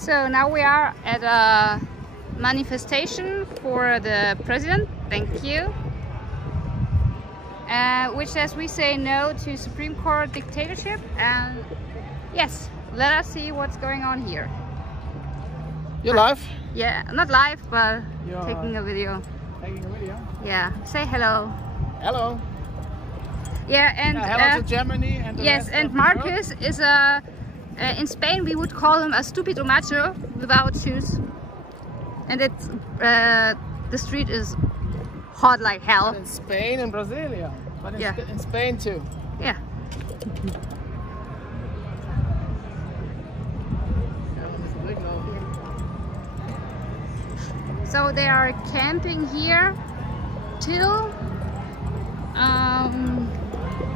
So now we are at a manifestation for the president. Thank you. Which says we say no to Supreme Court dictatorship, and yes, let us see what's going on here. You're live? Yeah, not live, but You're taking a video. Taking a video? Yeah, say hello. Hello. Yeah, and hello to Germany and the yes, rest and of the Marcus world. is in Spain we would call him a stupido macho without shoes, and it's the street is hot like hell. In Spain and Brazil, yeah. But in Spain too. Yeah. So they are camping here till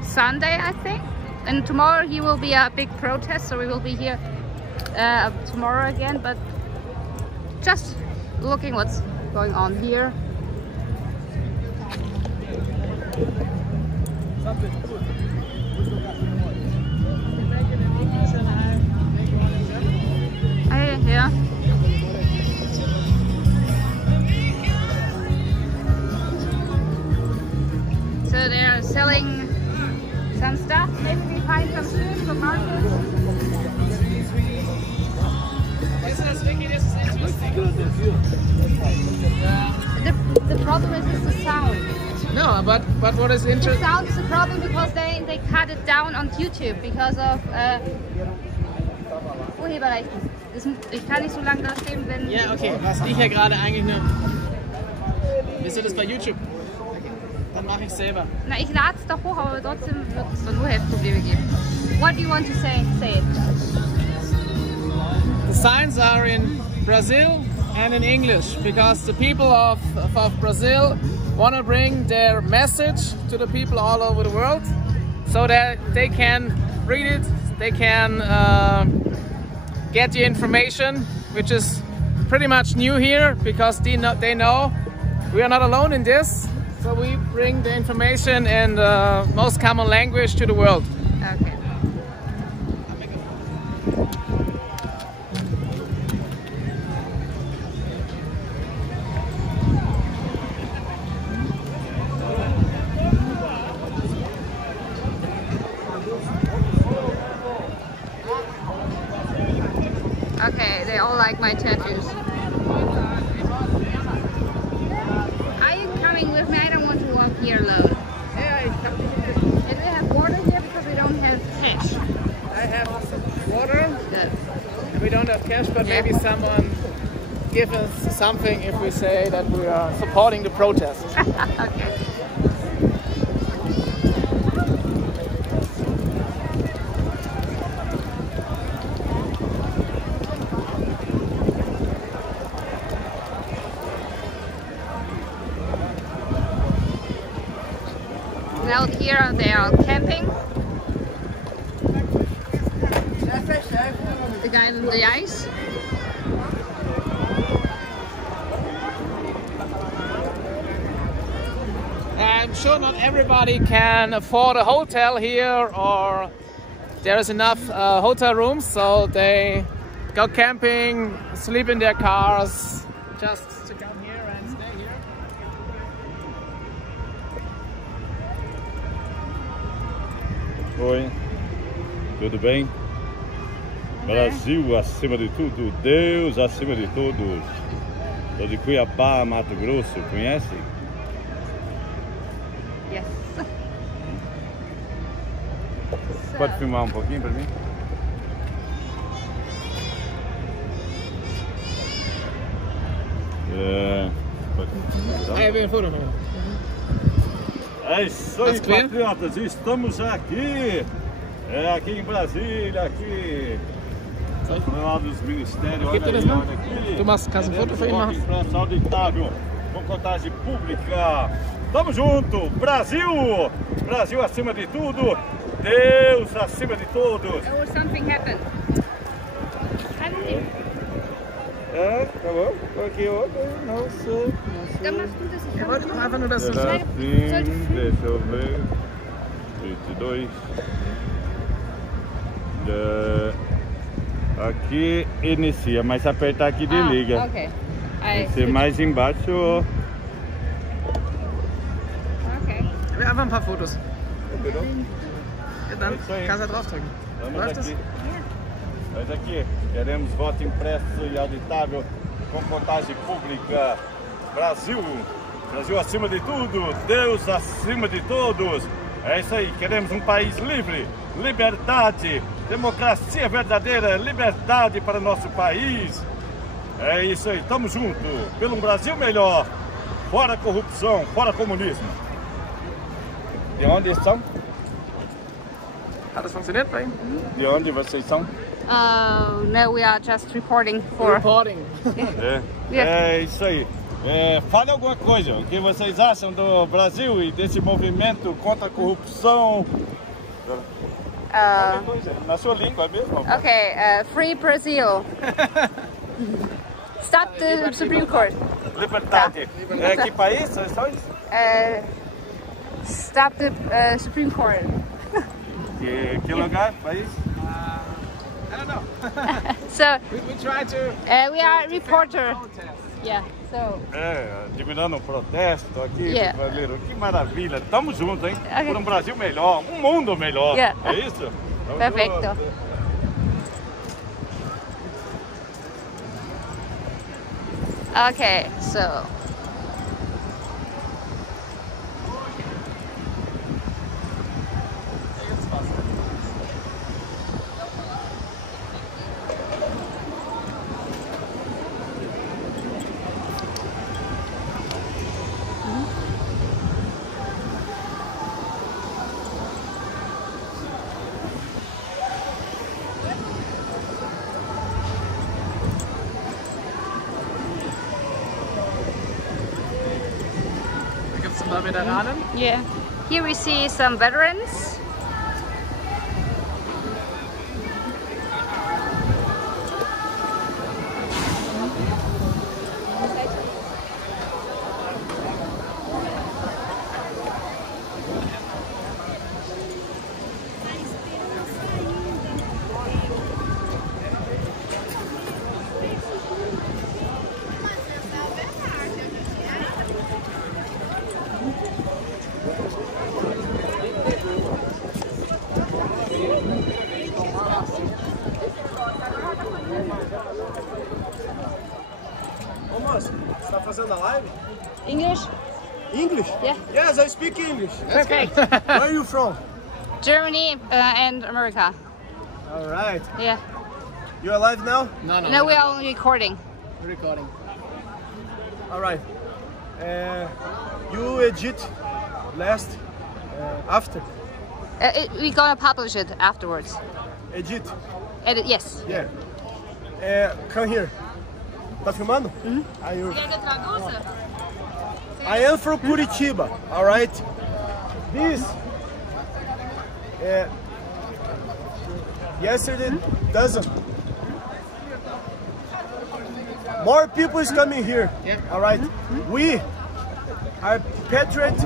Sunday, I think. And tomorrow he will be a big protest, so we will be here tomorrow again. But just looking what's going on here. Yeah. So they are selling some stuff. Maybe we find some shoes for Marcus. The problem is the sound. No, but what is interesting? The sound is a problem because they cut it down on YouTube because of Urheberrechten. Ich kann nicht so lange da stehen, wenn... Ja, okay. Was ich ja gerade eigentlich nur... Willst du das bei YouTube? Okay. Dann mache ich es selber. Na, ich lade es doch hoch, aber trotzdem wird es dann nur Heftprobleme geben. What do you want to say? Say it. The signs are in Brazil and in English because the people of Brazil want to bring their message to the people all over the world so that they can read it, they can get the information, which is pretty much new here because they know we are not alone in this, so we bring the information in the most common language to the world. Okay. Okay, they all like my tattoos. Are you coming with me? I don't want to walk here alone. And they have water here because we don't have cash. I have some water. Good. And we don't have cash, but maybe someone give us something if we say that we are supporting the protest. Okay. Now here they are camping. The guy on the ice. I'm sure not everybody can afford a hotel here, or there is enough hotel rooms, so they go camping, sleep in their cars, just to come here and stay here. Oi, tudo bem? Brasil acima de tudo, Deus acima de todos. Sou de Cuiabá, Mato Grosso, conhece? Yes. Pode filmar pouquinho para mim? Aí vem foram. É isso aí, patriotas, estamos aqui. Aqui em Brasília, aqui. Lá dos ministérios, olha aqui. Du machst kannst ein Foto für ihn machen. Imprensa auditável, com contagem pública. Tamo junto, Brasil! Brasil acima de tudo, Deus acima de todos. Oh, something happened. Tá bom? Aqui, ó. Não sei. Dann machst du das. Ich wollte doch einfach nur das so Deixa eu ver. 22. Aqui inicia, mas se apertar aqui desliga. Okay. Vai ser mais embaixo. Okay. Einfach ein paar Fotos. Entendeu? Ja, dann É isso aí. kannst du da drauf drücken. Vamos Läuft aqui. Nós aqui queremos voto impresso e auditável com contagem pública. Brasil, Brasil acima de tudo, Deus acima de todos. É isso aí, queremos um país livre, liberdade, democracia verdadeira, liberdade para nosso país. É isso aí, tamo junto, pelo um Brasil melhor, fora corrupção, fora comunismo. De onde são? Hat das funktioniert bei Ihnen? De onde vocês são? No, we are just reporting for. Reporting. É isso aí. Fale alguma coisa, o que vocês acham do Brasil e desse movimento contra a corrupção? Qualquer coisa, na sua língua mesmo. Okay, free Brazil. Stop the Supreme Court. Liberdade. Que país vocês são? Stop the Supreme Court. Que lugar? País? I don't know. So We try to. we are reporter. Protest. Yeah. So. Admirando o protesto aqui, Yeah. brasileiro. Que maravilha. Tamo junto, hein? Okay. Por um Brasil melhor, um mundo melhor. Yeah. É isso? Tamo Perfecto. junto. Okay, so. Gibt's ein paar Veteranen? Yeah. Here we see some veterans. Ô moço, você tá fazendo a live? English? English? Yeah. Yes, I speak English. Perfect. Where are you from? Germany and America. All right. Yeah. You alive now? No, we are only recording. We're recording. All right. You edit last after We're gonna publish it afterwards. edit. Edit, yes. Yeah. Come here. Tá filmando? Are you... Quer que eu traduza? I am from Curitiba. All right. This yesterday doesn't. More people is coming here. Yeah. All right. We are patriot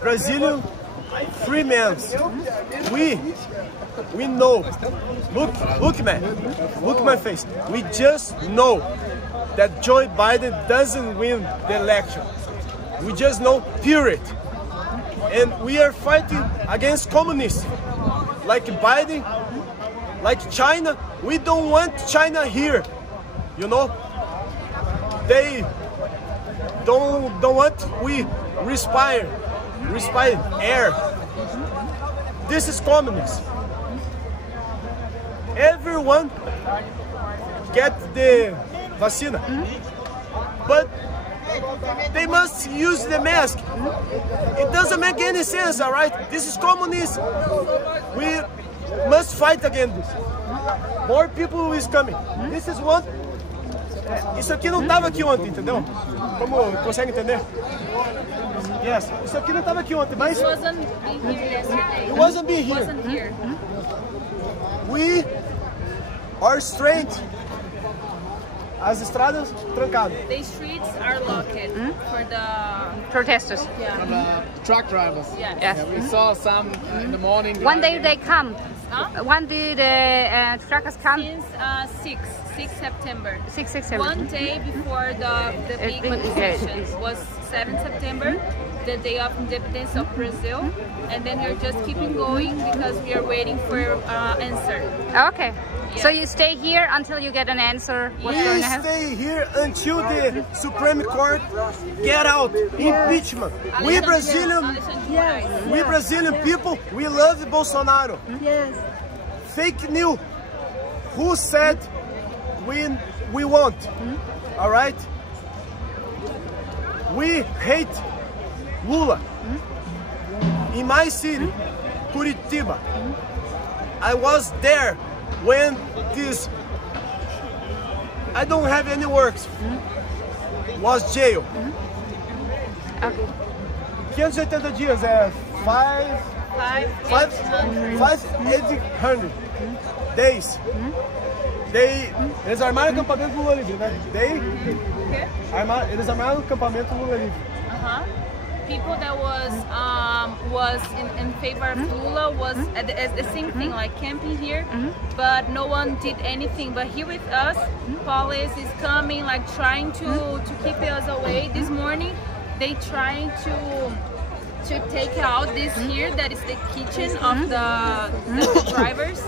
Brazilian free men. We know. Look, man. Look my face. We just know that Joe Biden doesn't win the election. We just know, period. And we are fighting against communists, like Biden, like China. We don't want China here, you know. They don't want we respire air. This is communism. Everyone get the vacina, but they must use the mask. It doesn't make any sense, all right? This is communism. We must fight against this. More people is coming. This is one. Isso aqui não estava aqui ontem, entendeu? Como consegue entender? Yes. Isso aqui não estava aqui ontem, mas Wasn't being here yesterday. it wasn't being here. Wasn't here. We are straight. As estradas trancadas. The streets are locked for the Protesters. yeah. From truck drivers. Yeah. Yes. Yeah, we saw some in the morning. One day driving. they come. When did truckers come? Since 6 September. 6 September. One day before the big manifestation was 7 September, the day of independence of Brazil, and then we're just keeping going because we are waiting for answer. Okay. Yeah. So you stay here until you get an answer. What's We going to happen? stay here until the Supreme Court get out impeachment. We Brazilian people, we love Bolsonaro. Yes. Fake news. Who said we won't? All right. We hate Lula. In my city, Curitiba, I was there when this, I don't have any works, was jail. Okay. 580 dias, 5,800 days. Eles armaram o acampamento Lula Livre, né? Eles armaram o acampamento Lula Livre. People that was in favor of Lula was at the same thing, like camping here, but no one did anything. But here with us, police is coming, like trying to keep us away. This morning, they trying to take out this here, that is the kitchen of the drivers.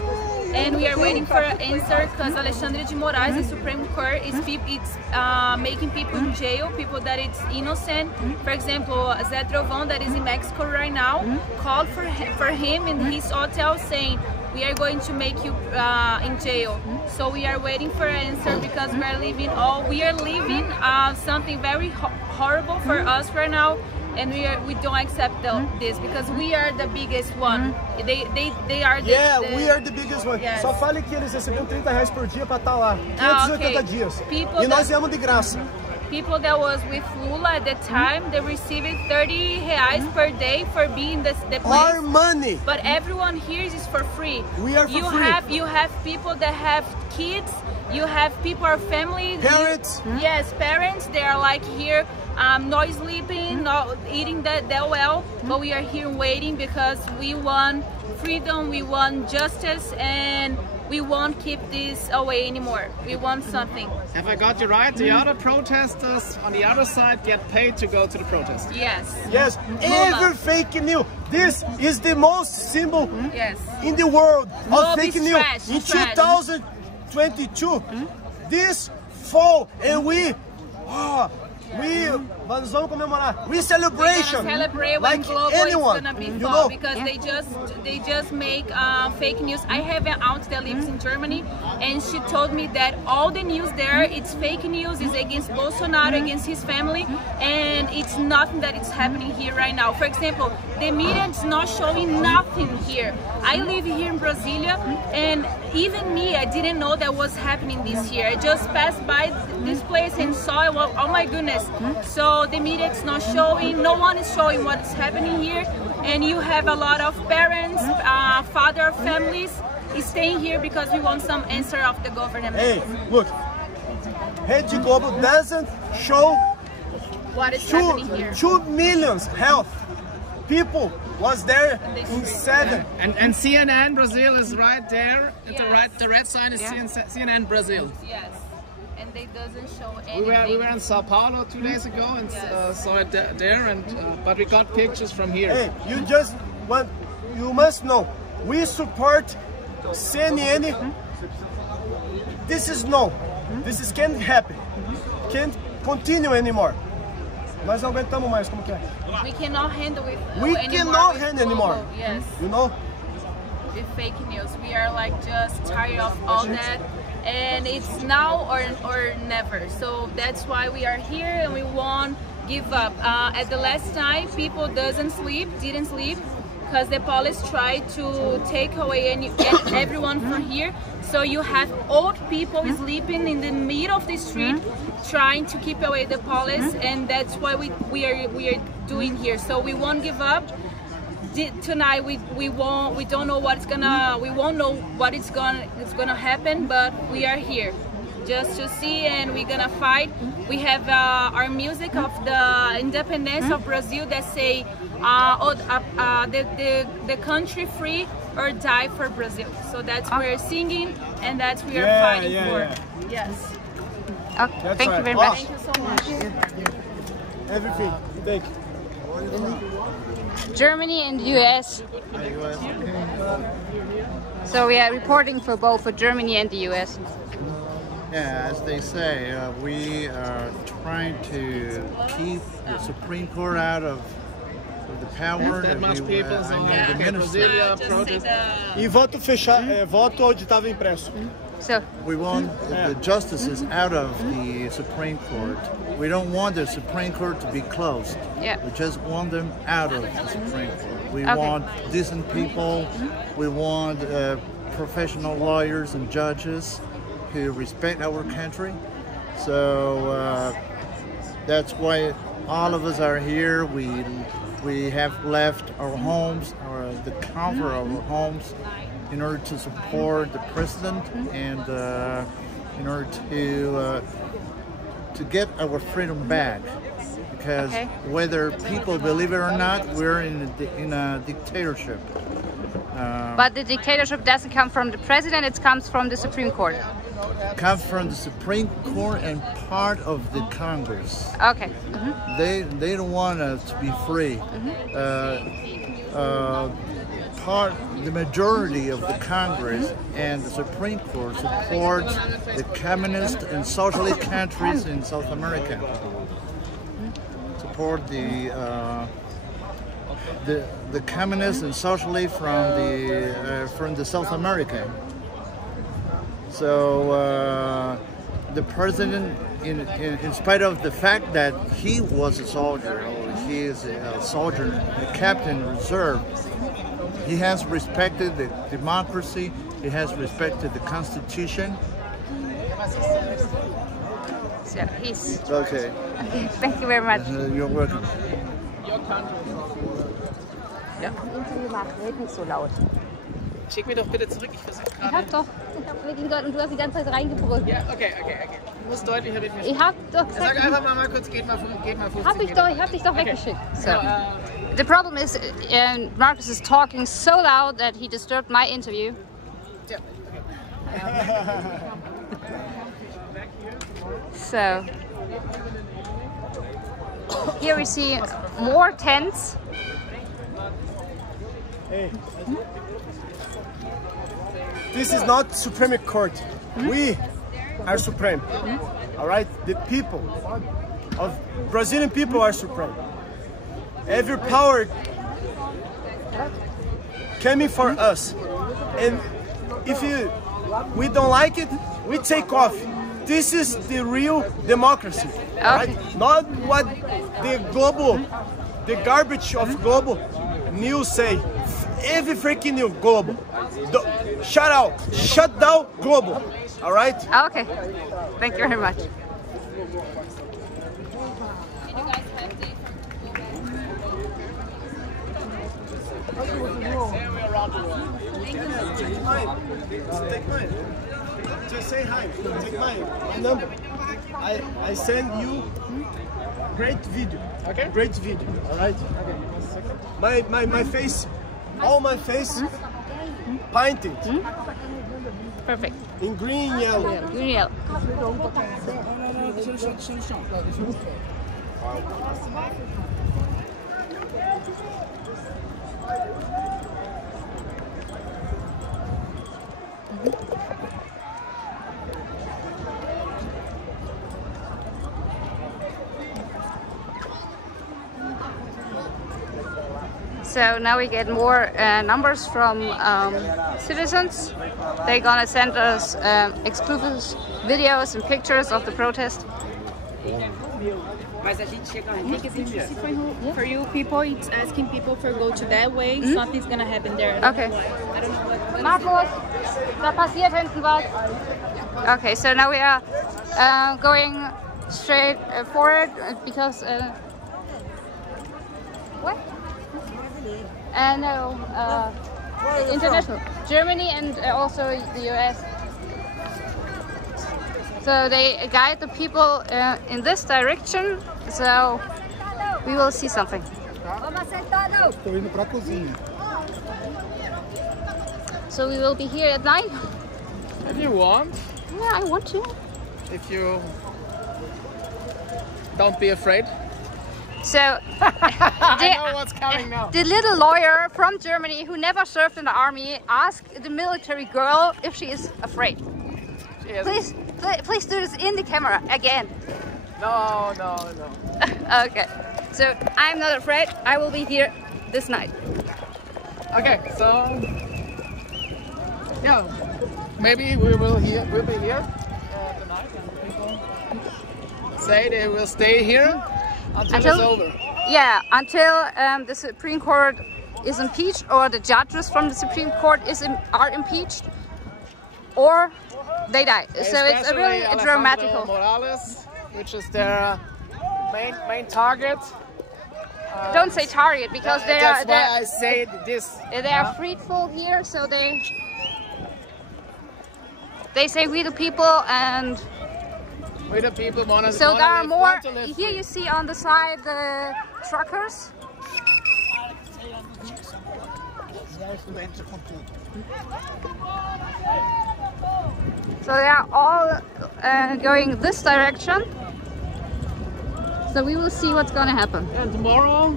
And we are waiting for an answer because Alexandre de Moraes, the Supreme Court, is making people in jail, people that it's innocent. For example, Zé Trovão, that is in Mexico right now, called for him in his hotel saying, we are going to make you in jail. So we are waiting for an answer because we are living something very horrible for us right now. And we don't accept this because we are the biggest one. They are the... we are the biggest one. Yes. Só fale que eles recebiam R$30 por dia para estar lá. 580 dias. E nós viemos de graça. People that was with Lula at the time, they received 30 reais per day for being the place. Our money. But everyone here is for free. We are for free. You have people that have kids. You have people, our family. Parents. Yes, parents. They are like here. Not sleeping, not eating that well, but we are here waiting because we want freedom, we want justice, and we won't keep this away anymore. We want something. Have I got you right? The other protesters on the other side get paid to go to the protest. Yes. Yes. Every fake news. This is the most symbol in the world of fake news. In 2022, this fall, and nós vamos comemorar. We celebration celebrate like when global anyone, is gonna be fall because they just make fake news. I have an aunt that lives in Germany, and she told me that all the news there it's fake news, it's against Bolsonaro, against his family, and it's nothing that is happening here right now. For example, the media is not showing nothing here. I live here in Brasilia, and even me, I didn't know that was happening this year. I just passed by this place and saw it. Well, oh my goodness. So the media is not showing, no one is showing what's happening here, and you have a lot of parents, father families staying here because we want some answer of the government. Hey, look, Rede Globo doesn't show what is happening here. 2 million health people was there in 7. And CNN Brazil is right there. Yes. The red sign is CNN Brazil. Yes. And they doesn't show anything. We were in Sao Paulo 2 days ago and saw it there, and but we got pictures from here. Hey, you must know, we support CNN. This can't happen. Can't continue anymore. Nós não aguentamos mais, como que é? We cannot handle it anymore. Yes. You know? With fake news. We are like just tired of all that. And it's now or never. So that's why we are here and we won't give up. At the last time, people didn't sleep because the police tried to take away everyone from here. So you have old people sleeping in the middle of the street trying to keep away the police, and that's why we are doing here. So we won't give up. Tonight we don't know we won't know what it's gonna happen, but we are here just to see, and we're gonna fight. We have our music of the independence of Brazil that say the country free or die for Brazil. So that's what we're singing, and that's what we are fighting for. Yes. Okay, thank you very much. Thank you so much. Everything. Thank you. Germany and US. So we are reporting for both for Germany and the US. Yeah, as they say, we are trying to keep the Supreme Court out of the power That much people the in minister. Brasilia protest. E voto fechado, voto onde estava impresso. So We want the justices out of the Supreme Court. We don't want the Supreme Court to be closed. Yeah. We just want them out of the Supreme Court. We Okay. want decent people. We want professional lawyers and judges who respect our country. So that's why all of us are here. We have left our homes, or the comfort of our homes, in order to support the president and in order to get our freedom back. Because whether people believe it or not, we're in a dictatorship. but the dictatorship doesn't come from the president, it comes from the Supreme Court. Comes from the Supreme Court and part of the Congress. Okay. They don't want us to be free. The majority of the Congress and the Supreme Court supports the communist and socialist countries in South America. Support the communists and socialists from the South America. So the president, in spite of the fact that he was a soldier, or he is a soldier, a captain reserve, he has respected the democracy, he has respected the Constitution. So he's Okay. thank you very much. You're welcome. Ja. Interview machen, red nicht so laut. Schick mich doch bitte zurück, ich versuche Ich hab wirklich dort und du hast die ganze Zeit reingebrüllt. Ja, okay. Du musst deutlicher reden. Ich hab doch Sag gesagt, einfach mal kurz, geht mal 15 ich hab dich doch weggeschickt. So. The problem is, Marcus is talking so loud that he disturbed my interview. So, here we see more tents. Hey. This is not Supreme Court. We are supreme. All right? The people of Brazilian people are supreme. Every power coming for us. And if we don't like it, we take off. This is the real democracy. Right? Not what the garbage of global news say. Every freaking news, global. Shut down global. All right? Okay. Thank you very much. Take mine. Just say hi. Take my number. I send you great video. Okay. Great video. All right. Okay. My face, all my face, painted. Perfect. In green, yellow. Green, yellow. So now we get more numbers from citizens. They're gonna send us exclusive videos and pictures of the protest. For you people, it's asking people for go to that way. Nothing's gonna happen there. Okay. Markus, da passiert hinten was. Okay, so now we are going straight forward because what? No, international, Germany and also the US. So they guide the people in this direction, so we will see something. Estou indo para a cozinha. So we will be here at night. If you want. Yeah, I want to. If you don't be afraid. So I know what's coming now. the little lawyer from Germany who never served in the army asked the military girl if she is afraid. She is. Please do this in the camera again. No. Okay. So I'm not afraid. I will be here this night. Okay, so yeah, maybe we'll be here tonight, and people say they will stay here until it's over. Yeah, until the Supreme Court is impeached, or the judges from the Supreme Court are impeached, or they die. So it's a really dramatical. Morales, which is their main target. Don't say target, because that's why I say this. They are fruitful here, so they say we the people, and we the people want to. So there are more. Here you see on the side the truckers. So they are all going this direction. So we will see what's gonna happen. And tomorrow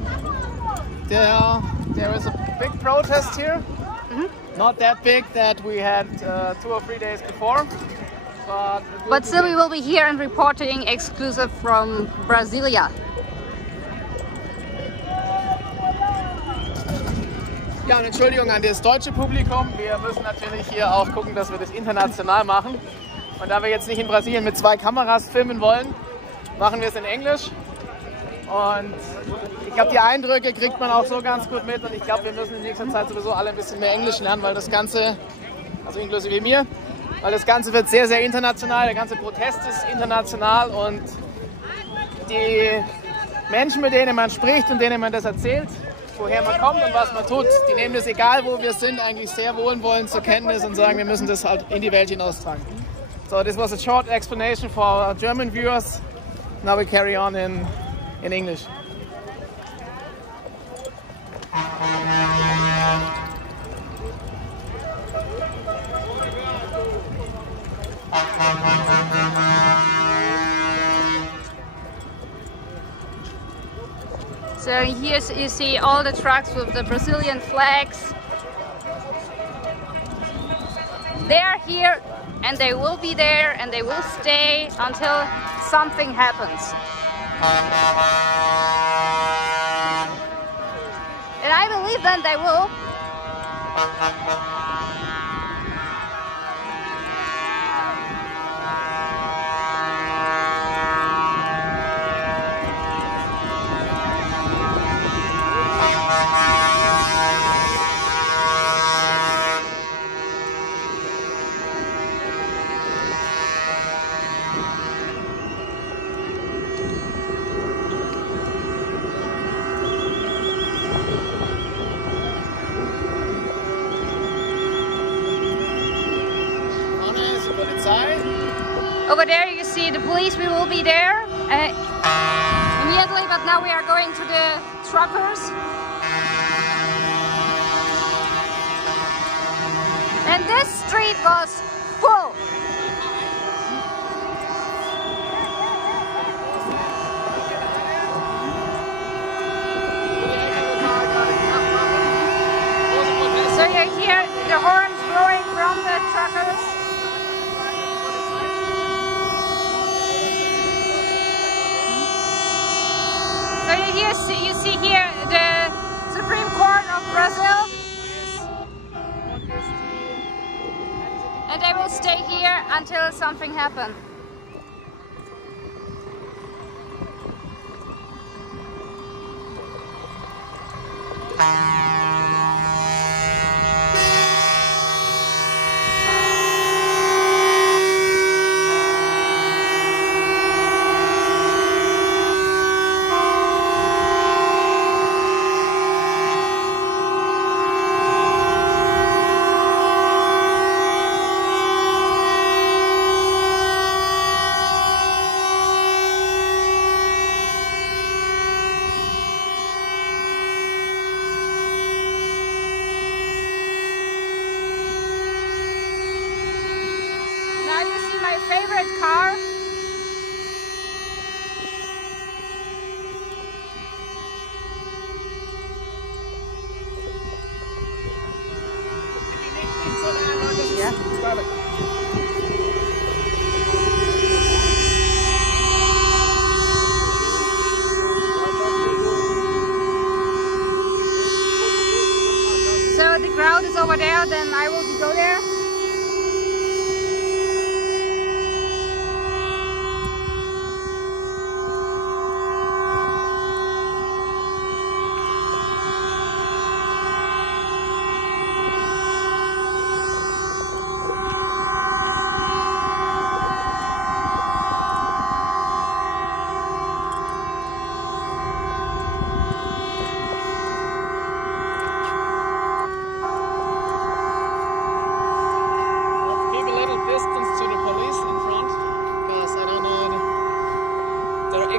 there is a big protest here. Not that big that we had 2 or 3 days before. But still we will be here and reporting exclusive from Brasilia. Ja, und Entschuldigung an das deutsche Publikum. Wir müssen natürlich hier auch gucken, dass wir das international machen. Und da wir jetzt nicht in Brasilien mit 2 Kameras filmen wollen, machen wir es in Englisch. Und ich glaube, die Eindrücke kriegt man auch so ganz gut mit. Und ich glaube, wir müssen in nächster Zeit sowieso alle ein bisschen mehr Englisch lernen, weil das Ganze, also inklusive mir, weil das Ganze wird sehr, sehr international. Der ganze Protest ist international, und die Menschen, mit denen man spricht und denen man das erzählt, woher man kommt und was man tut, die nehmen das, egal wo wir sind, eigentlich sehr wohlwollend zur Kenntnis und sagen, wir müssen das halt in die Welt hinaustragen. So this was a short explanation for our German viewers. Now we carry on in English. So here you see all the trucks with the Brazilian flags. They are here, and they will be there, and they will stay until something happens. And I believe then they will. Over there you see the police, we will be there immediately, but now we are going to the truckers. And this street was full. So you hear the horns blowing from the truckers. So you see here the Supreme Court of Brazil, and they will stay here until something happens.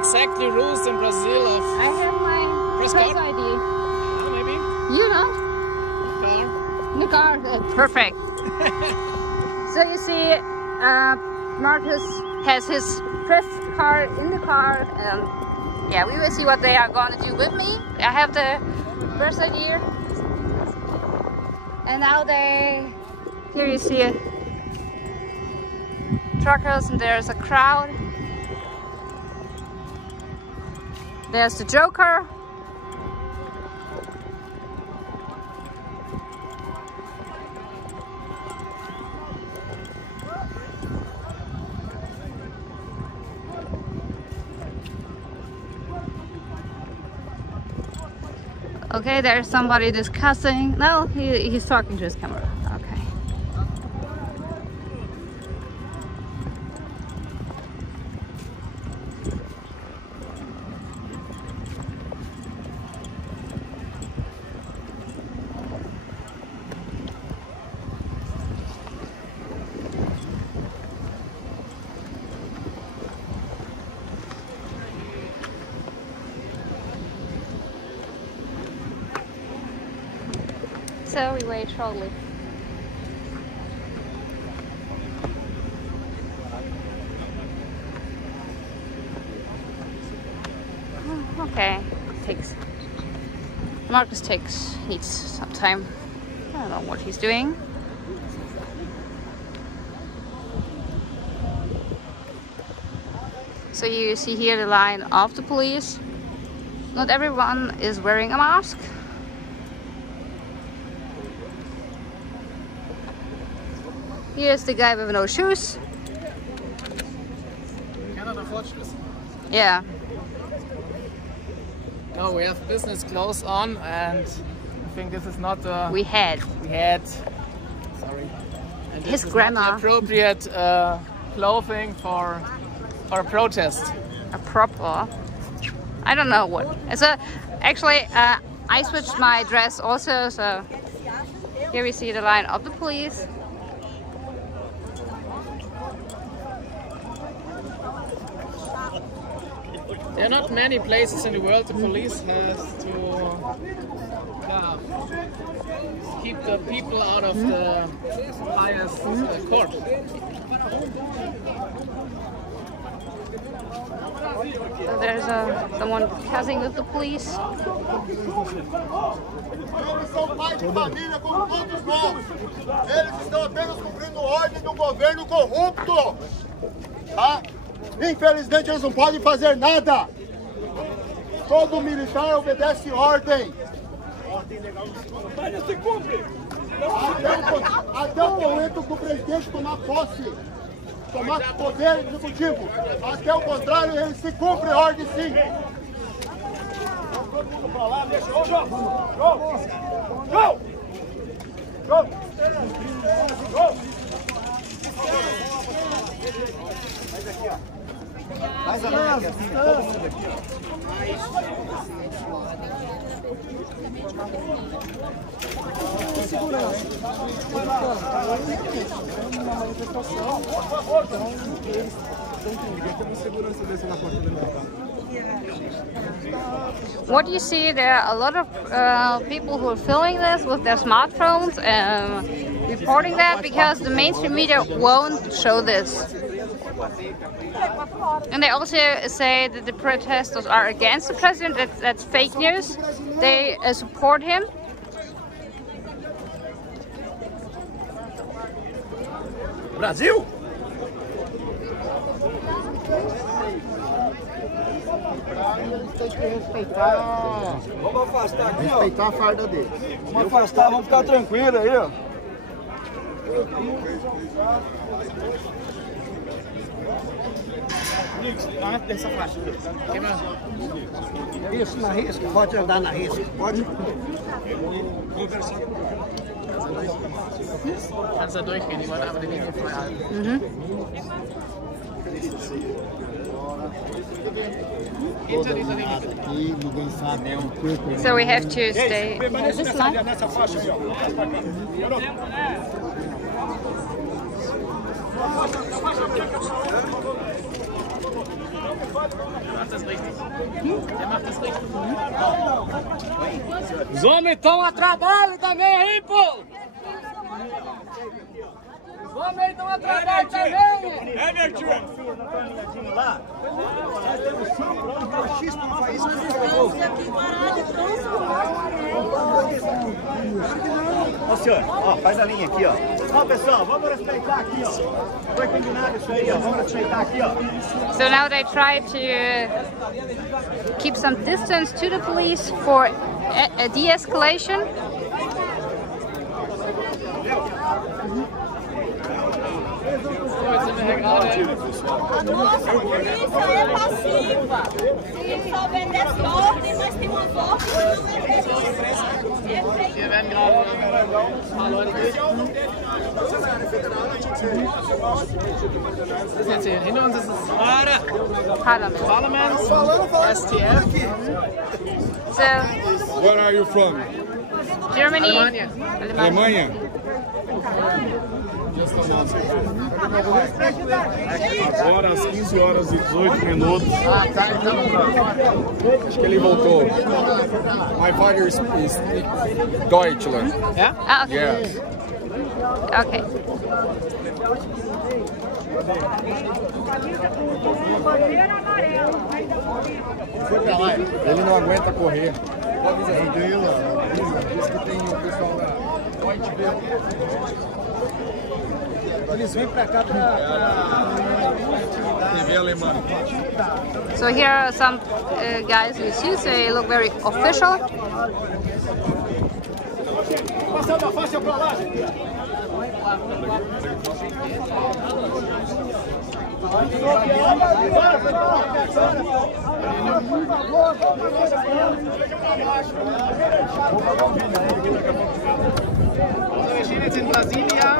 exactly rules in Brazil of I have my Press press card? ID. oh, maybe You know? car. In the car. Perfect. So you see, Marcus has his press card in the car, and yeah, we will see what they are going to do with me. I have the birth here, and now here you see truckers, and there's a crowd. There's the Joker. Okay, there's somebody discussing. No, he's talking to his camera. Okay. So we wait shortly. Okay, Marcus needs some time. I don't know what he's doing. So you see here the line of the police. Not everyone is wearing a mask. Here's the guy with no shoes. Cannot afford shoes. Yeah. No, we have business clothes on, and I think this is not We had. Sorry. And His this is grandma. not the appropriate clothing for a protest. A proper. I don't know what. Actually, I switched my dress also, so here we see the line of the police. There are not many places in the world the police has to keep the people out of the highest court. So there's someone discussing with the police. Eles são pais de família como todos nós. Eles estão apenas cumprindo ordem do governo corrupto. Tá? Infelizmente eles não podem fazer nada. Todo militar obedece ordem. Mas não se cumpre. Até o momento que o presidente tomar posse, tomar poder executivo. Até o contrário, ele se cumpre ordem sim. Todo mundo pra lá, deixa o jogo. Gol! Gol! Gol! Mais aqui, ó. Mais além aqui, assim, todo mundo aqui, ó. Segurança. Uma manifestação. Então, eles têm que ver como segurança desse na porta do mercado. What you see, there are a lot of people who are filming this with their smartphones and reporting that because the mainstream media won't show this. And they also say that the protesters are against the president. That's fake news. They support him. Brasil? Eles têm que respeitar. Vamos afastar aqui, ó. Respeitar a farda deles. Vamos afastar, vamos ficar tranquilos aí, ó. Dessa faixa. Isso, na risca. Pode andar na risca. Pode. Conversar. Kannst da durchgehen, die wollen aber die Linie frei halten. So we have to stay this line. Nessa faixa aí, ó. macht das richtig. Der macht das richtig. Os homens estão a trabalho também aí, pô! Os homens estão a trabalho também! Ó, senhor, ó, faz a linha aqui, ó. Ó, pessoal, vamos respeitar aqui, ó. Foi combinado isso aí, ó. Vamos respeitar aqui, ó. So now they try to keep some distance to the police for a de-escalation. A nossa polícia é passiva. Se só obedece ordem, mas tem umas ordens que não obedecem. Hier werden gerade ein paar Leute durch. Das ist jetzt hier hinter uns, das ist Parliament, STF. So, Where are you from? Germany. Alemanha. Alemanha? Agora às 15 horas e 18 minutos. Acho que ele voltou. My father is Deutschland. Ja? Ah, okay. Yes. Okay. Ele não aguenta correr. Eles vêm pra cá pra TV alemã. So here are some guys you see, so they look very official. Passando a faixa pra lá. Wir stehen jetzt in Brasilia,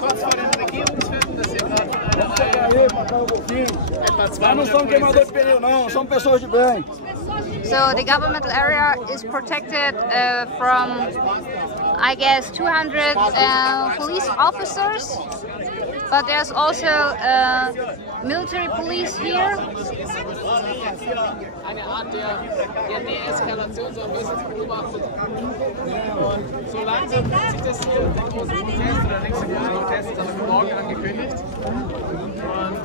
kurz vor den Regierungshütten, das hier gerade etwa 200 Não são queimadores de pneu, não, são pessoas de bem. So the governmental area is protected from, I guess, 200 police officers, but there's also military police here. eine Art der Deeskalation so ein bisschen beobachtet. Und so langsam wird sich das hier, der große Protest oder der nächste große Protest ist aber für morgen angekündigt. Und man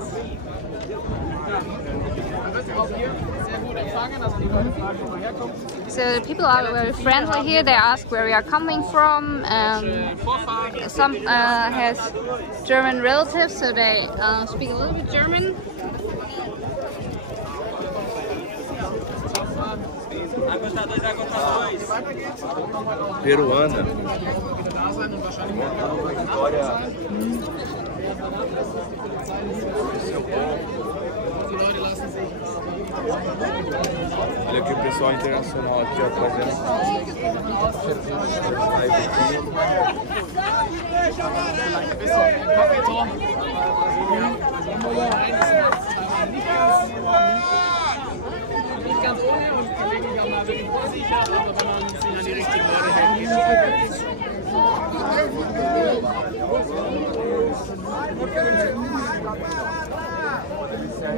wird auch hier sehr gut empfangen, also die Leute fragen, wo man herkommt. So the people are very friendly here. They ask where we are coming from. Some has German relatives, so they speak a little bit German. Peruana. Olha aqui o pessoal internacional aqui, ó, trazendo live aqui. Nicht ganz ohne und gelegentlich auch mal wirklich unsicher, aber wenn man sich an die richtigen Leute hält,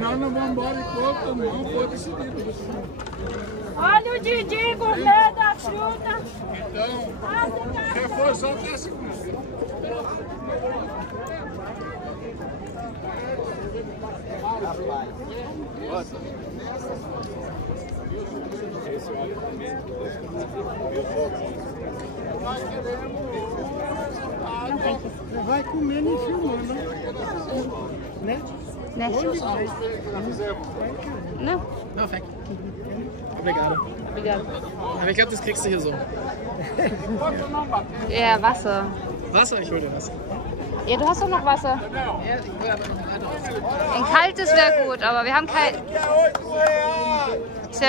Nós não vamos embora em corpo, não, foi decidido. Olha o Didi com medo da fruta. Então, reforçar o que vai comendo e filmando, né? Né? Não. Não, weg. Obrigado. Obrigado. Aber ich glaube, das kriegst du hier so. Ja, Wasser. Wasser? Ich hol dir Wasser. Ja, du hast doch noch Wasser. Ja, ich will aber noch ein anderes. Ein kaltes wäre gut, aber wir haben kein... So,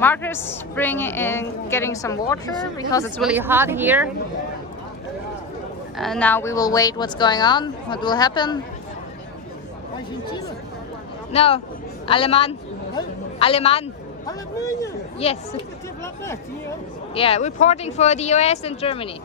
Marcus getting some water because it's really hot here. And now we will wait what's going on, what will happen. No, Aleman. Aleman. Yes. Yeah, reporting for the US and Germany.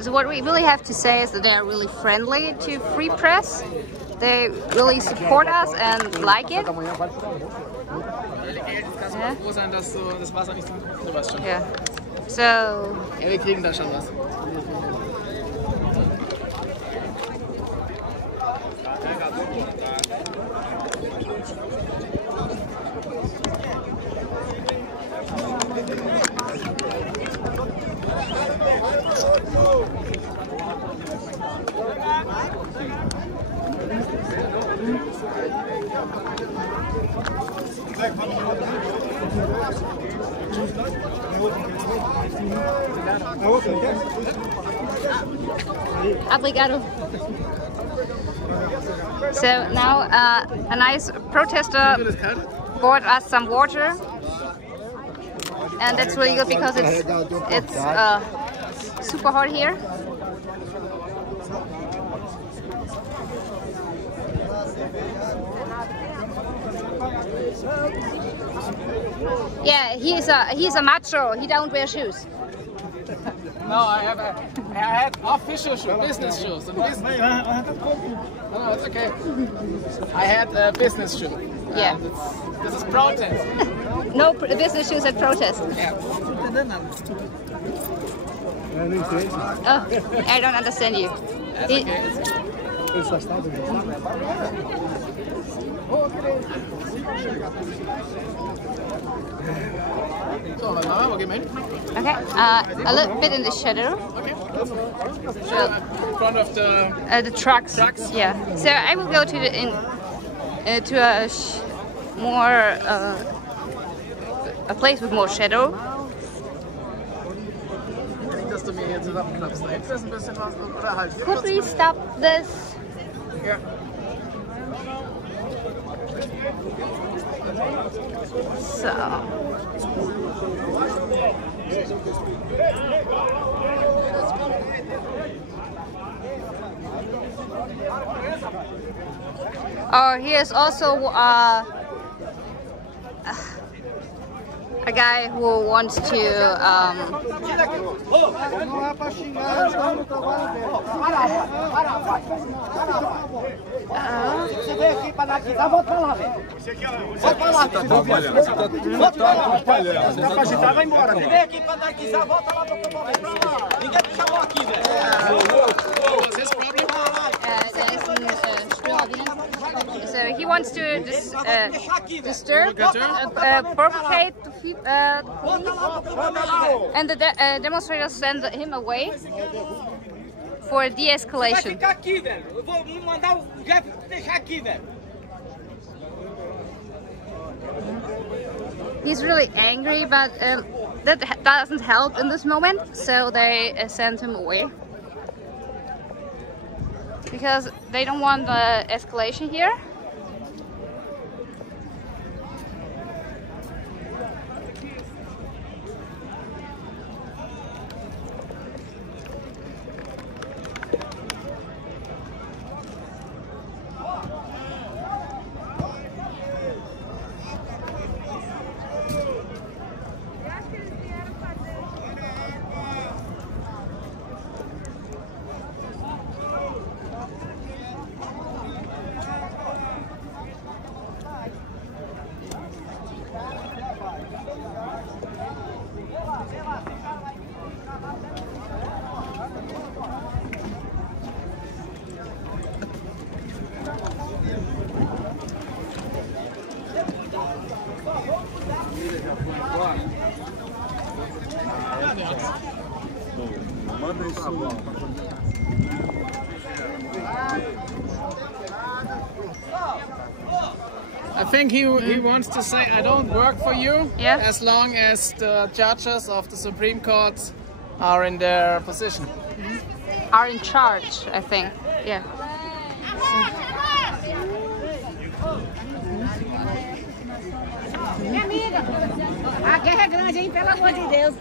So what we really have to say is that they are really friendly to Free Press. They really support us and like it. Yeah. So. Ja, wir kriegen da schon was. Obrigado. So now a nice protester bought us some water, and that's really good because it's super hot here. Yeah, he's a macho. He don't wear shoes. No, I had official shoes, business shoes. And business. No, it's okay. I had a business shoe. Yeah. This is protest. No business shoes at protest. Yeah. Oh, I don't understand you. That's okay. So, was machen wir? Wo gehen wir hin? Okay, a little bit in the shadow. Okay. In front of The trucks. Yeah. So I will go to the to a more a place with more shadow. Dass du mir hier zusammenklappst. Da hinten ist ein bisschen was, oder halt. Could we stop this? Ja. So. Oh, here's also a guy who wants to Você veio aqui para anarquizar, volta pra lá, velho. Volta pra lá. Volta pra lá. Dá pra agitar, vai embora. Você veio aqui para anarquizar, volta lá pra lá. Ninguém te chamou aqui, velho. So he wants to disturb, provocate the police, and the demonstrators send him away for de-escalation. Vai ficar aqui, velho. Eu vou mandar o Jeff deixar aqui, velho. He's really angry, but that doesn't help in this moment, so they send him away. Because they don't want the escalation here. I think he wants to say, I don't work for you, yeah, as long as the judges of the Supreme Court are in their position. Are in charge, I think. Yeah. Minha amiga, a guerra é grande, hein? Pelo amor de Deus.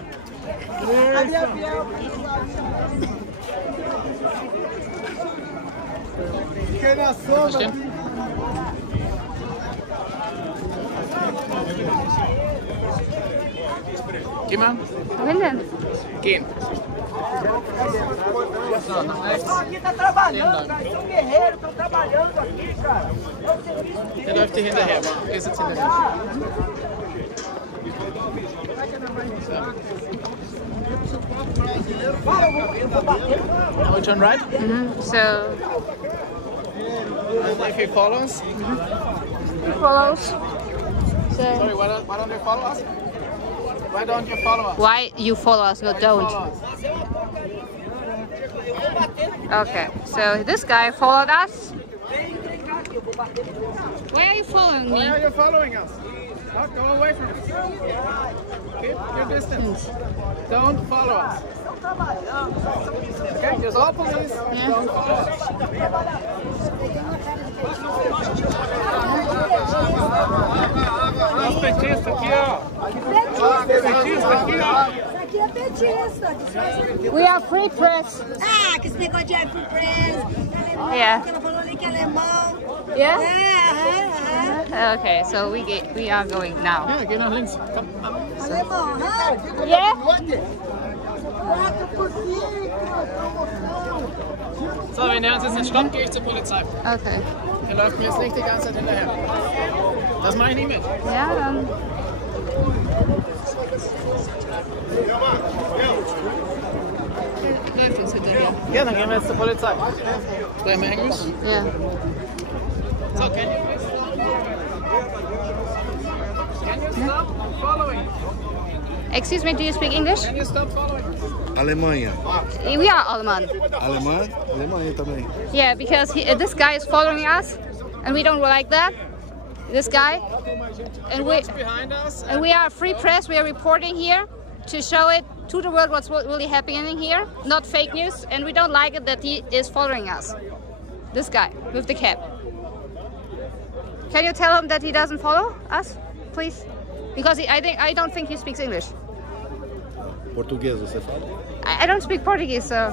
Geh mal. Wohin denn? Gehen. Aqui tá trabalhando, cara. São guerreiros, estão trabalhando aqui, cara. Der läuft dir hinterher. Der sitzt hinterher. Now we turn right. So And if he follows. he follows. So Sorry, why don't you follow us? Why don't you follow us? why you follow us? No, don't. Follow us. Okay, so this guy followed us. Why are you following Why me? are you following us? No, go away from us. Keep your distance. Don't follow us. Okay, there's all police. Don't follow us. Os petistas aqui, ó. Petista aqui, ó. Aqui é petista. We are free press. Ah, que esse negócio de free press. Yeah. Ela falou ali que é alemão. Yeah. É, Okay, so we are going now. Ja, geh nach links. Komm. alemão. Yeah. So, wenn der uns jetzt nicht stoppt, gehe ich zur Polizei. Okay. Er läuft mir jetzt nicht die ganze Zeit hinterher. Das mache ich nicht mit. Ja, dann. Läuft uns hinterher. Ja, dann gehen wir jetzt zur Polizei. Sprechen wir Englisch? Ja. So, can you stop following? Excuse me, do you speak English? Can you stop following? Alemanha. We are Alman. Alemã? Alemanha também. Yeah, because this guy is following us, and we don't like that. This guy, and Behind us. we are free press. We are reporting here to show it to the world what's really happening here, not fake news. And we don't like it that he is following us. This guy with the cap. Can you tell him that he doesn't follow us, please? Because I don't think he speaks English. Português você fala? I don't speak Portuguese, so.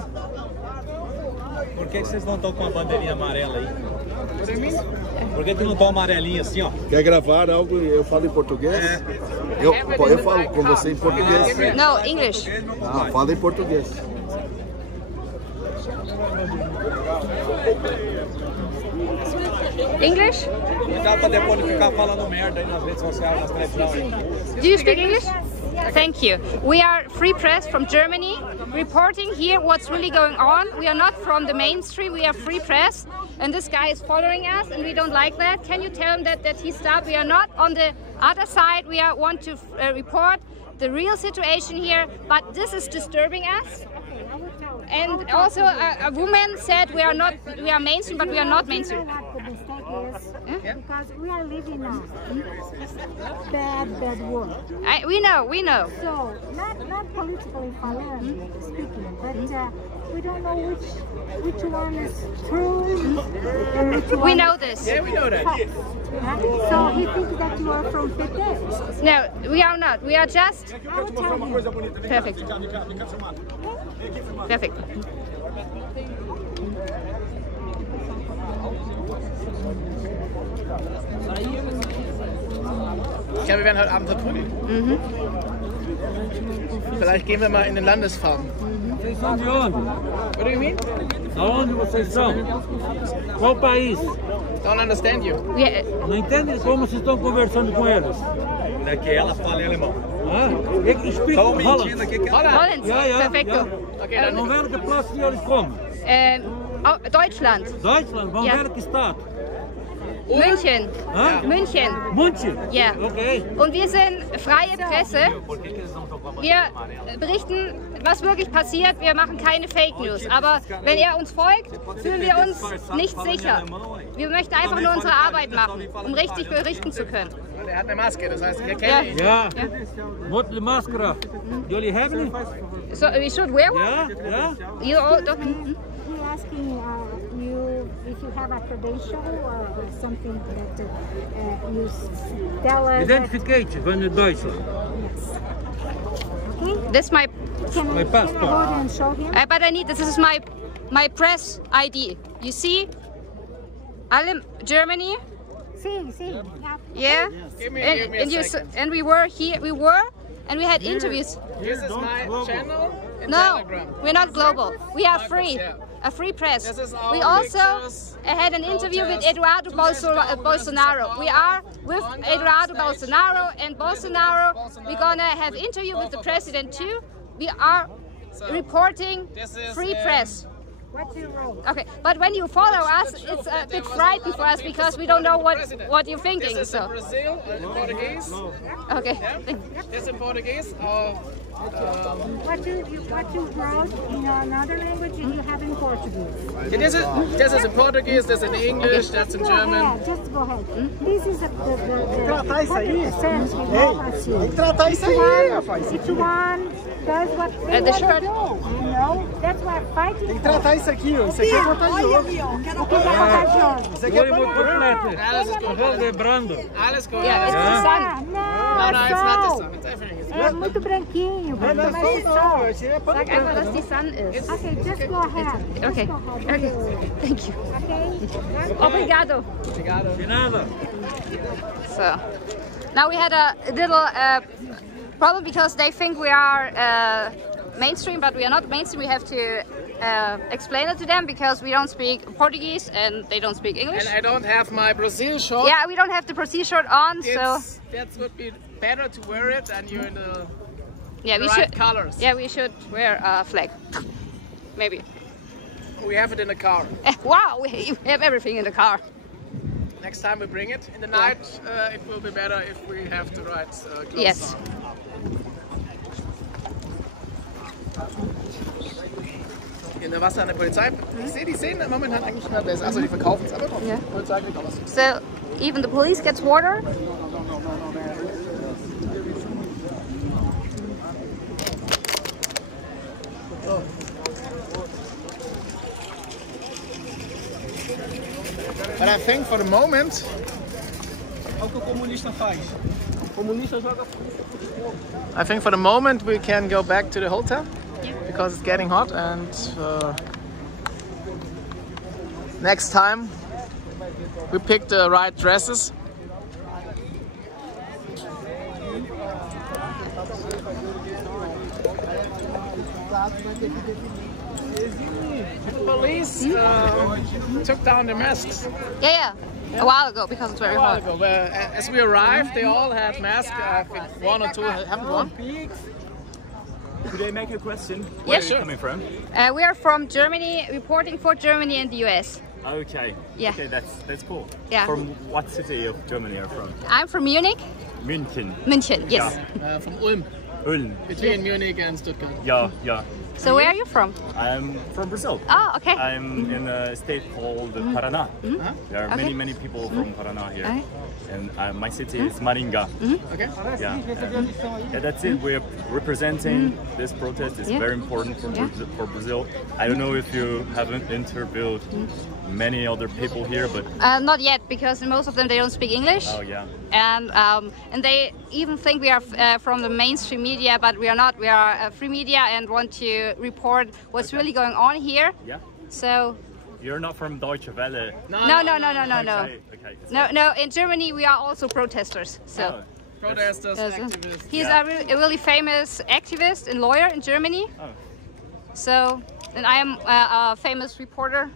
Por que vocês não estão com a bandeirinha amarela aí? Por que não estão amarelinha assim, ó? Quer gravar algo e eu falo em português? É. Eu falo com você em português. No, English. Ah, fala em português. English? Cuidado pra depois não ficar falando merda aí nas redes sociais, nas televisões. Do you speak English? Thank you. We are free press from Germany, reporting here what's really going on. We are not from the mainstream, we are free press. And this guy is following us and we don't like that. Can you tell him that he stopped? We are not on the other side. We want to report the real situation here, but this is disturbing us. And also a woman said we are mainstream, but we are not mainstream. Because we are living now bad world. We know. So, not politically speaking, but we don't know which one is true and which one. We know this. Yeah, we know that. So he thinks that you are from PT. No, we are not. We are just I will tell him. perfect. Perfect. Ich glaube, wir werden heute Abend verprügelt. Vielleicht gehen wir mal in den Landesfarben. Vocês são de onde? What do you mean? Da onde vocês são? Qual país? Don't understand you. Não entende como vocês estão conversando com eles? Daqui ela fala em alemão. Ich speak Holland. Holland. Ja, ja. Perfecto. Okay, dann Van welke plaats jullie komen? Deutschland. Duitsland, van Ja. welke staat? München. Huh? München. München? Ja. Okay. Und wir sind freie Presse. Wir berichten, was wirklich passiert. Wir machen keine Fake News. Aber wenn er uns folgt, fühlen wir uns nicht sicher. Wir möchten einfach nur unsere Arbeit machen, um richtig berichten zu können. Der hat eine Maske, das heißt, wir kennen ihn. Ja. Moet de masker. Jullie hebben die? So, we should wear one? Ja, ja. You all don't... He asking you if you have a credential or something that you tell us. Identificatie van Duitsland. Okay. This is my... Can I hold and show him? But I need this. This is my press ID. You see? Germany. Sí. Yeah. Give me a second. And we had interviews. This is my channel in No, Telegram. we're not global. We are free. Yeah. A free press. This is our We also pictures, had an interview with protest, Eduardo Bolsonaro. We are with Eduardo Bolsonaro, and Bolsonaro. We're gonna have interview with the president too. We are reporting this is, free press. What you wrote? Okay, but when you follow us, it's a bit frightening for us because we don't know what you're thinking. This is So in Brazil, in Portuguese. okay. This in Portuguese. What you wrote in another language you have in Portuguese. This is in Portuguese. This is in English. That's in Go German. ahead, just go ahead. This is tratar isso aí. Tem que tratar isso aí, rapaz. Each one does what they The want shirt. to do. You know? That's what fighting Tem que tratar isso aqui, ó. Isso aqui é contagioso. Isso aqui é Alles gut. Yeah, it's the sun. No, it's not the sun. It's everything. É muito branquinho. Vamos tomar esse sol. Isso aí é Sag einfach, dass die sun is. Okay, just go ahead. Okay. Just go ahead. Okay. Thank you. Okay? Obrigado. De nada. So now we had a little problem because they think we are mainstream, but we are not mainstream. We have to explain it to them because we don't speak Portuguese and they don't speak English. And I don't have my Brazil shirt. Yeah, we don't have the Brazil shirt on, so That would be better to wear it, and you're in the yeah, we right should. colors. Yeah, we should wear a flag, maybe. We have it in the car. Wow, we have everything in the car. Next time we bring it. In the night, it will be better if we have the right clothes Yes. on. In was an der Polizei. Ich sehe die Szenen momentan eigentlich nicht mehr besser. Also die verkaufen es, aber die Yeah. Polizei kriegt alles. So even the police gets water. But I think for the moment, É o que o comunista faz. O comunista joga I think for the moment we can go back to the hotel because it's getting hot, and next time we pick the right dresses. The police took down the masks Yeah. A while ago because it's very a while hot. ago. As we arrived, they all had masks. I think one or two haven't one. Could I make a question? Yeah, Where are sure. you coming from? We are from Germany, reporting for Germany and the US. Okay. Yeah. Okay, that's cool. Yeah. From what city of Germany are you from? I'm from Munich. München. München, yes. From Ulm, Ulm. between Munich and Stuttgart. Yeah. So where are you from? I'm from Brazil. Oh, okay. I'm in a state called Paraná. There are Okay. many people from Paraná here. Okay. And my city is Maringá. Okay. Yeah. Yeah, that's it. We're representing this protest. It's Yeah. very important for, Yeah. for Brazil. I don't know if you haven't interviewed many other people here, but Not yet, because most of them they don't speak English, oh yeah. and they even think we are from the mainstream media, but we are not. We are free media and want to report what's really going on here. Yeah. So You're not from Deutsche Welle. no. Okay. No. In Germany we are also protesters. So. Oh, Protesters, So activists. he's Yeah. a really famous activist and lawyer in Germany. Oh. So, and I am a famous reporter.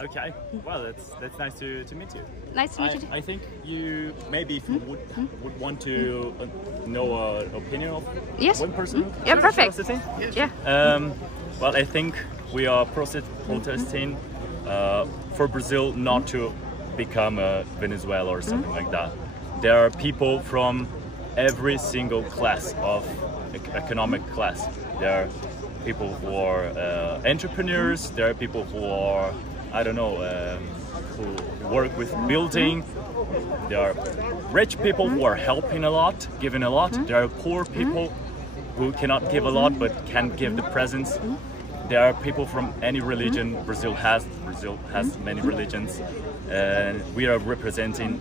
Okay. Well, that's nice to meet you. Nice to meet you. I think you maybe if you would want to know an opinion of Yes. one person. Yeah, perfect. Protesting? Yeah. Well, I think we are protesting for Brazil not to become Venezuela or something like that. There are people from every single class of economic class. There are people who are entrepreneurs. There are people who are, I don't know, who work with building. There are rich people who are helping a lot, giving a lot. There are poor people who cannot give a lot but can give the presence. There are people from any religion. Brazil has many religions, and we are representing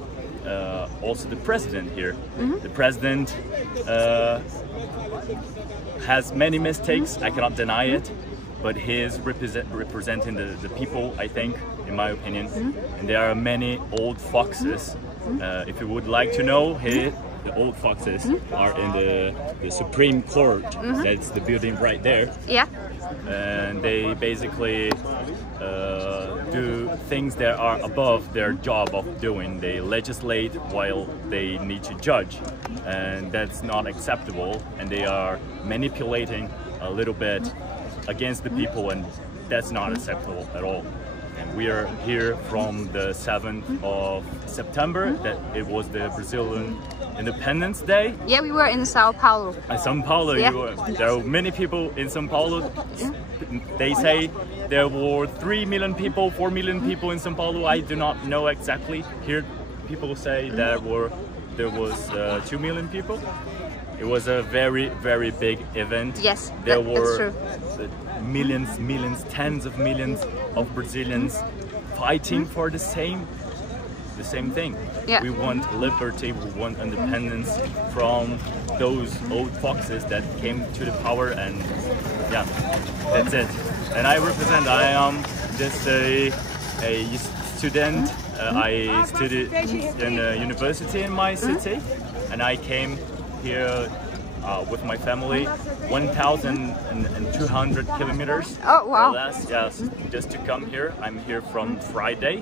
also the president here. The president has many mistakes. I cannot deny it, but he is representing the people, I think, in my opinion. And there are many old foxes. If you would like to know, the old foxes are in the Supreme Court. That's the building right there. Yeah. And they basically do things that are above their job of doing. They legislate while they need to judge, and that's not acceptable. And they are manipulating a little bit against the people, and that's not acceptable at all. And we are here from the 7th of September. That it was the Brazilian Independence Day. Yeah, we were in Sao Paulo. Sao Paulo, yeah. There are many people in Sao Paulo. They say there were 3 million people, 4 million people in Sao Paulo. I do not know exactly. Here, people say there was 2 million people. It was a very, very big event. Yes, there that's true. Millions, tens of millions of Brazilians fighting for the same thing. Yeah. We want liberty, we want independence from those old foxes that came to the power, and yeah, that's it. And I am just a student. I studied in a university in my city, and I came here with my family 1,200 kilometers. Oh wow! Yes, just to come here. I'm here from Friday,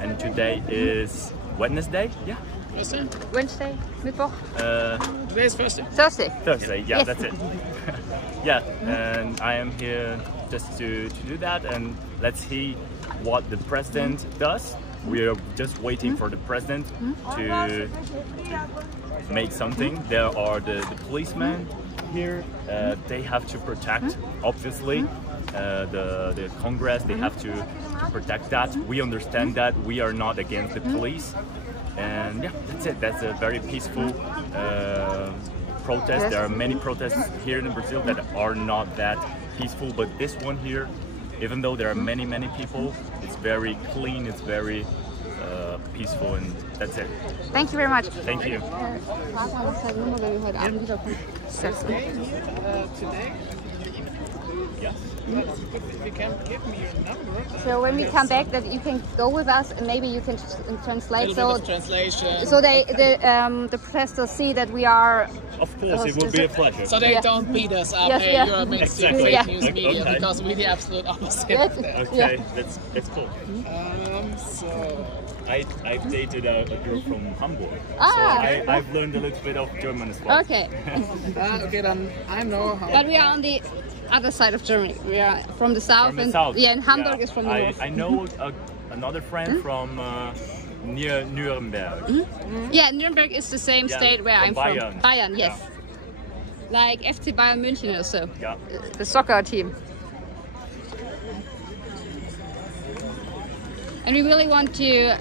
and today is Wednesday. Yeah. Wednesday, Mittwoch. Today is Thursday. Thursday. Yeah, yes. That's it. Yeah, and I am here just to do that, and let's see what the president does. We are just waiting for the president to make something. There are the policemen here. They have to protect, obviously, the Congress. They have to protect that. We understand that. We are not against the police. And yeah, that's it. That's a very peaceful protest. There are many protests here in Brazil that are not that peaceful, but this one here, even though there are many people, it's very clean, it's very peaceful, and that's it. Thank you very much. Thank you. Today? Yes. If you can give me your number. So when we come back, that you can go with us, and maybe you can translate. So translation. So the protesters see that we are. Of course, it would be a pleasure. So they don't beat us up. Yes, Hey, yeah. you're a mainstream Exactly. fake news media, Okay. because we're the absolute opposite. Yes. Okay, that's cool. So I've dated a girl from Hamburg, Ah. so I've learned a little bit of German as well. Okay. okay, then I know how. But we are on the other side of Germany. We are from the south. From the south. Yeah, and Hamburg Yeah. is from the north. I know another friend from near Nuremberg. Yeah, Nuremberg is the same Yeah, state where I'm from from. Bayern. Bayern, yes. Like FC Bayern München or so. Yeah. The soccer team. And we really want to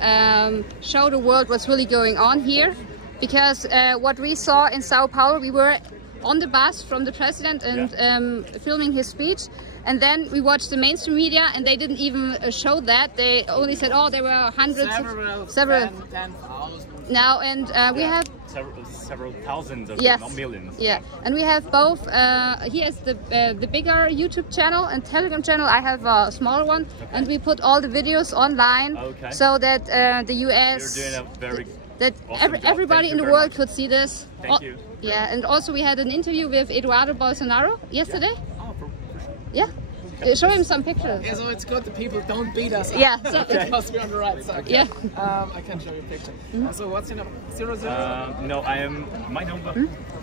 show the world what's really going on here, because what we saw in Sao Paulo, we were on the bus from the president and filming his speech, and then we watched the mainstream media, and they didn't even show that. They only said, oh, there were hundreds several 10,000. now, and we have several thousands of yes, not millions. yeah, and we have both. He has the bigger YouTube channel and Telegram channel. I have a smaller one, and we put all the videos online so that the US, You're doing a very that awesome job. everybody in the world could see this. Thank you. Yeah, and also we had an interview with Eduardo Bolsonaro yesterday. Oh, for sure. Yeah. Show him some pictures. Yeah, so it's good that people don't beat us up. Yeah, so because we're on the right side. Yeah. I can show you a picture. So what's your number? 00? No, I am. My number.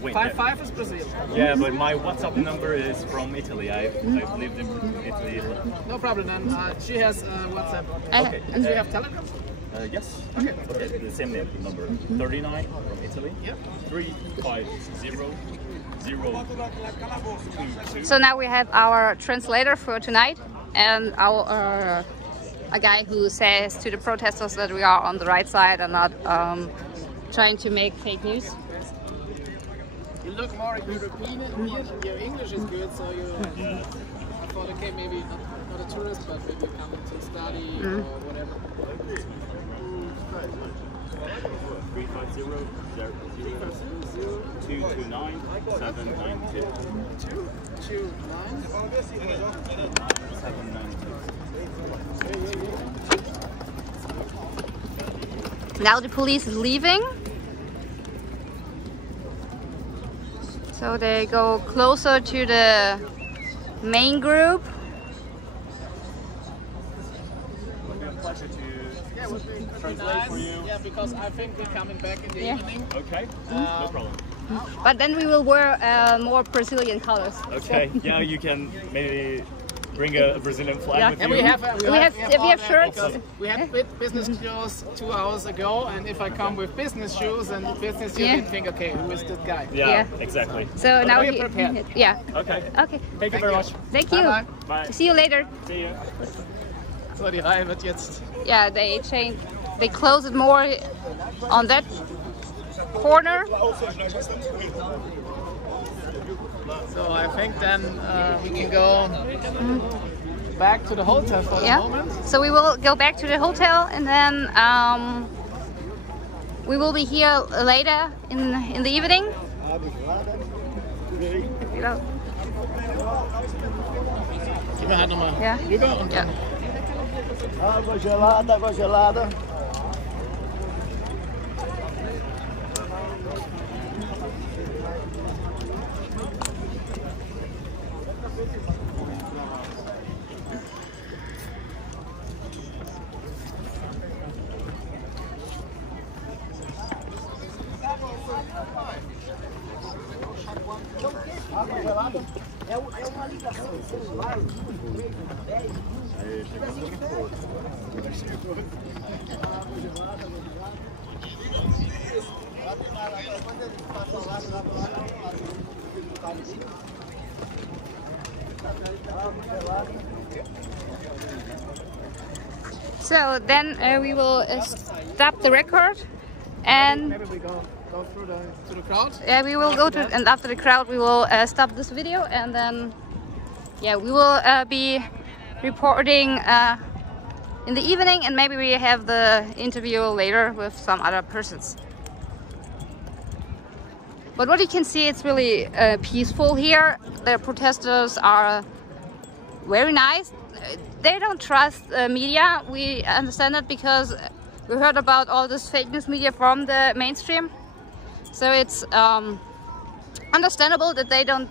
Wait. 55 is Brazil. Yeah, but my WhatsApp number is from Italy. I've lived in Italy. No problem. Then she has WhatsApp. Okay. And do you have Telegram? Yes. Okay. The same name number. 39 from Italy. Yeah. 3500222. So now we have our translator for tonight, and our a guy who says to the protesters that we are on the right side and not trying to make fake news. You look more European. Your English is good, so you. I thought, okay, maybe not a tourist, but maybe coming to study or whatever. Now the police is leaving. So they go closer to the main group. Translate for you. Yeah, because I think we're coming back in the evening. Okay, no problem. But then we will wear more Brazilian colors. Okay, yeah, you can maybe bring a Brazilian flag with you. And we have shirts. We had business clothes 2 hours ago, and if I come with business shoes and business, you can think, okay, who is that guy? Yeah, exactly. So but now we're prepared. Yeah. Okay. Okay. Thank you very much. Thank you. Bye. Bye. See you later. See you. So die Reihe wird jetzt. Yeah, they close it more on that corner. So I think then we can go back to the hotel for the moment. So we will go back to the hotel, and then we will be here later in the evening. Gehen wir halt nochmal rüber und dann. Água gelada, água gelada. É uma ligação de celular. So then we will stop the record, and maybe we go through to the crowd. Yeah, we will go to, and after the crowd we will stop this video, and then we will be reporting in the evening, and maybe we have the interview later with some other persons. But what you can see, it's really peaceful here. The protesters are very nice. They don't trust media. We understand that because we heard about all this fake news media from the mainstream. So it's understandable that they don't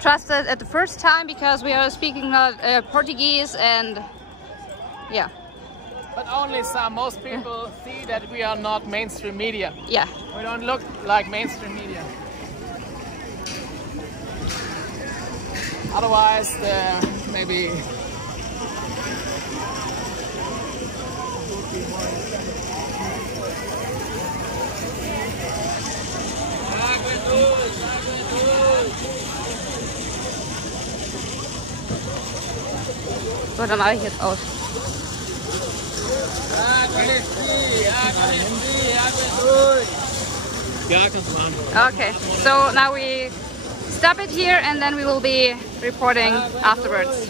trust us at the first time, because we are speaking Portuguese, and yeah. But only some. Most people see that we are not mainstream media. Yeah. We don't look like mainstream media. Otherwise, maybe. So, dann mache ich jetzt aus. Okay, so now we stop it here, and then we will be reporting afterwards.